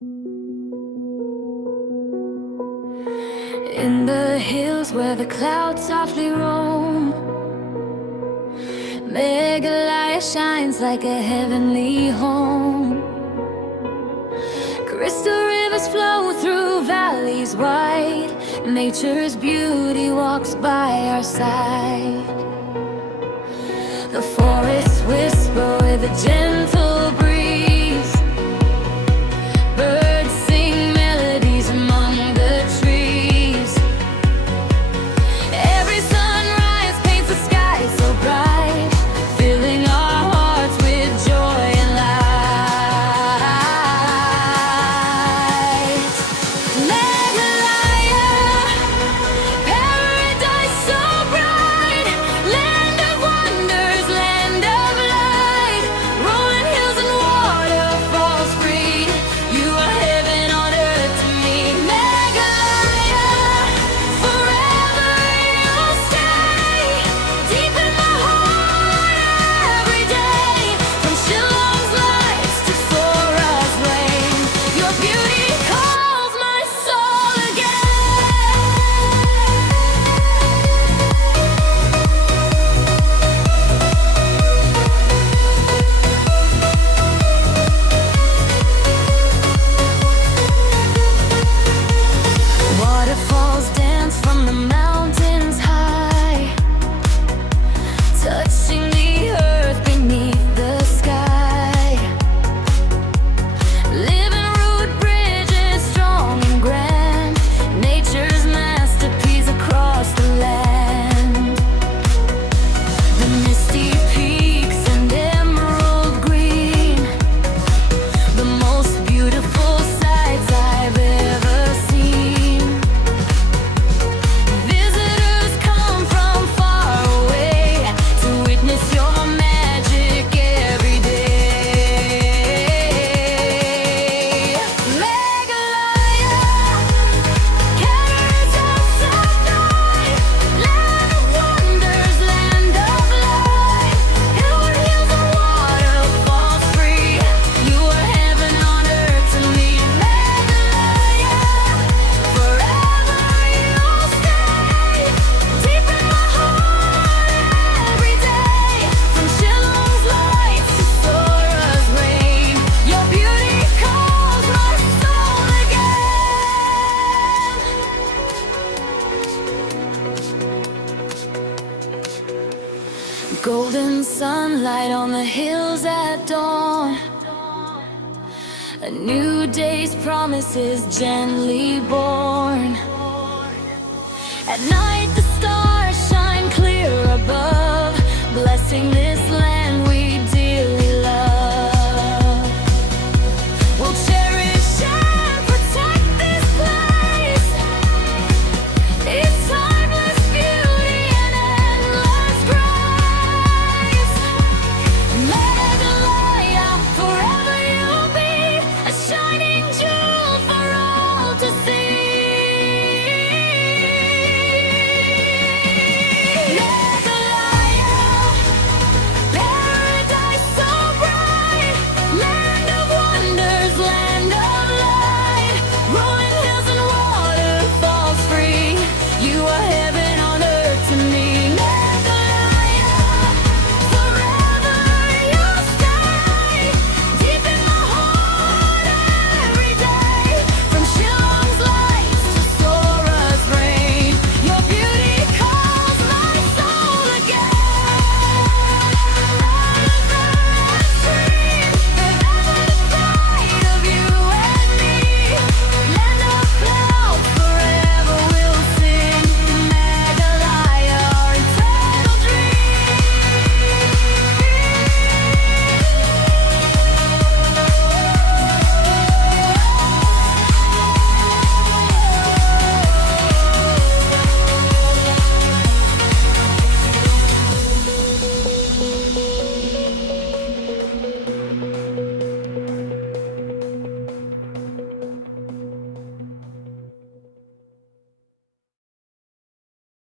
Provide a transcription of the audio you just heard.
In the hills where the clouds softly roam, Meghalaya shines like a heavenly home. Crystal rivers flow through valleys wide. Nature's beauty walks by our side. The forests whisper with a gentle breeze. Birds sing melodies among the trees. Every sunrise paints the sky so bright, filling our hearts with joy and light. Meghalaya, paradise so bright, land of wonders, land of light, rolling hills and waterfalls free. You are heaven on earth to me. Meghalaya, forever you'll stay, deep in my heart every day. From Shillong's lights to Sora's rain, your beauty calls my soul again. Waterfalls dance from the mountains high, touching the earth beneath the sky. Living root bridges strong and grand, nature's masterpiece across the land. The misty peaks and emerald green, the most beautiful sights I've ever seen. Visitors come from far away to witness your magic every day. Meghalaya, cataracts of sunlight, land of wonders, land of light, hillward hills and waterfalls free. You are heaven on earth to me. Meghalaya, forever you'll stay, deep in my heart every day. From Shillong's lights to Sora's rain, your beauty calls my soul again. Golden sunlight on the hills at dawn, a new day's promise is gently born. At night the stars shine clear above, blessing this